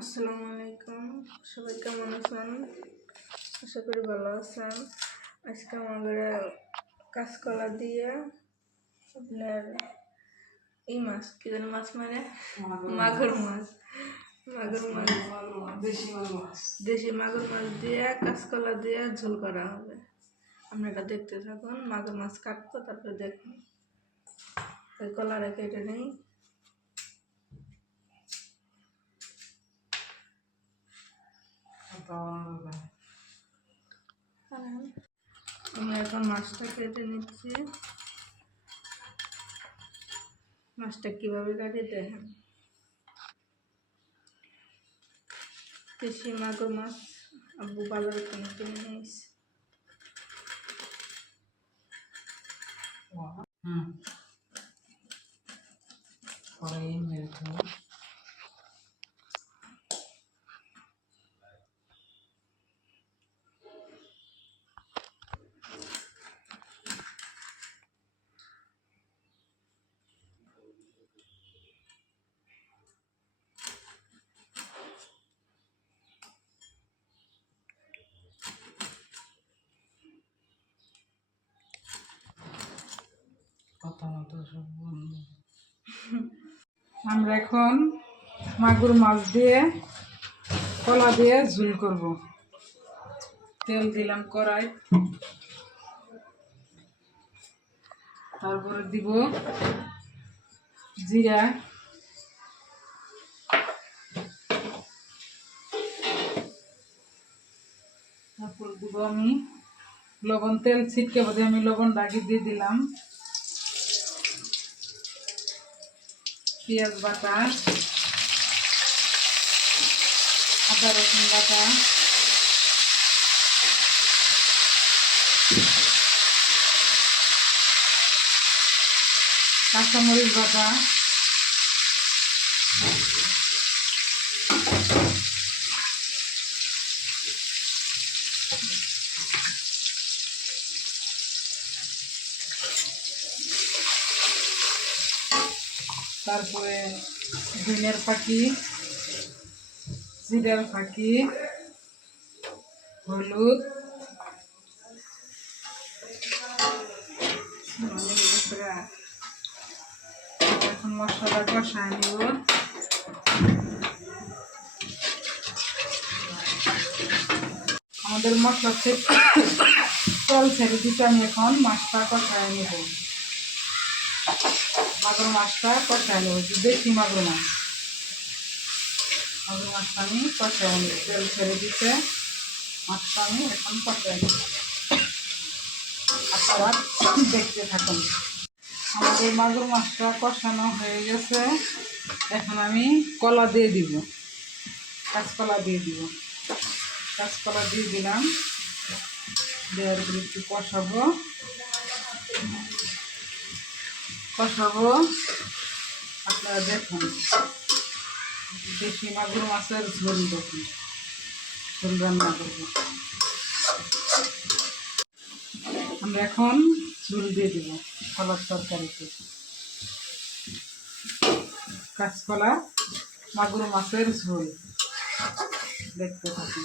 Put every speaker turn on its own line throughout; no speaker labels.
আসসালামু আলাইকুম। সবাই কেমন আছেন? আশা করি ভালো আছেন। আজকে আমাদের কাঁচকলা দিয়ে আপনার এই মাছ কি জানি মাছ মানে? মাগুর মাছ। মাগুর মাছ।
দেশি মাছ।
দেশি মাগুর মাছ দিয়ে কাঁচকলা দিয়ে ঝোল করা হবে। আপনারা দেখতে থাকুন মাগুর মাছ কাটবো তারপরে দেখুন। ওই কলারে এটা নেই। আমি এখন মাছটা কেটে নিচ্ছি। মাছটা কীভাবে কাটি দেখেন। দেশি মাগুর মাছ আব্বু বাজারে থেকে কিনে নিয়েছি।
হুম। আমরা এখন মাগুর মাছ দিয়ে, কলা দিয়ে ঝুল করব। তেল দিলাম কড়াই। তারপরে দিব জিরা। তারপর দিব আমি লবণ, তেল ছিটকে বোধ আমি লবণ ডাকি দিয়ে দিলাম। পেঁয়াজ বাটা আদা রসুন বাটা কাঁচামরিচ বাটা তারপরে ডিমের ফাঁকি, জিরার ফাঁকি, হলুদ, এখন মশলা কষায় নিব। আমাদের মশলা জল ছেড়ে দিতে আমি এখন, মাছটা কষায় নেব। মাগুর মাছটা কষায় নেব দেশি মাগুর মাছ। মাগুর মাছটা আমি কষায় নেব, তেল ছেড়ে দিতে। মাছটা আমি এখন কষায় নেব। আপনারা দেখতে থাকুন। আমাদের মাগুর মাছটা কষানো হয়ে গেছে। এখন আমি কলা দিয়ে দিব। কাঁচকলা দিয়ে দিব। কাঁচকলা দিয়ে দিলাম। দেওয়ার একটু কষাবো। কষাবো আপনারা দেখুন। দেশি মাগুর মাছের ঝোল দেখুন। ঝোল রান্না করব। আমরা এখন ঝোল দিয়ে দেবো কলার তরকারিতে। কাঁচকলা, মাগুর মাছের ঝোল। দেখতে থাকুন।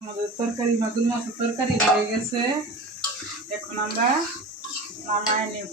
আমাদের তরকারি, মাগুর মাছের তরকারি হয়ে গেছে। এখন আমরা নামায় নেব।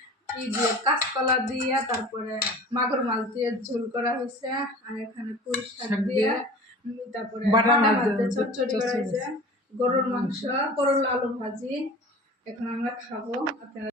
কি যে কাঁচকলা দিয়ে তারপরে মাগুর মাছ দিয়ে ঝোল করা হয়েছে আর এখানে পুঁই শাক দিয়ে তারপরে
বাটা মাছ
দিয়ে চচ্চড়ি করা হয়েছে। গরুর মাংস করলা আলু ভাজি এখন আমরা খাব। আপনারা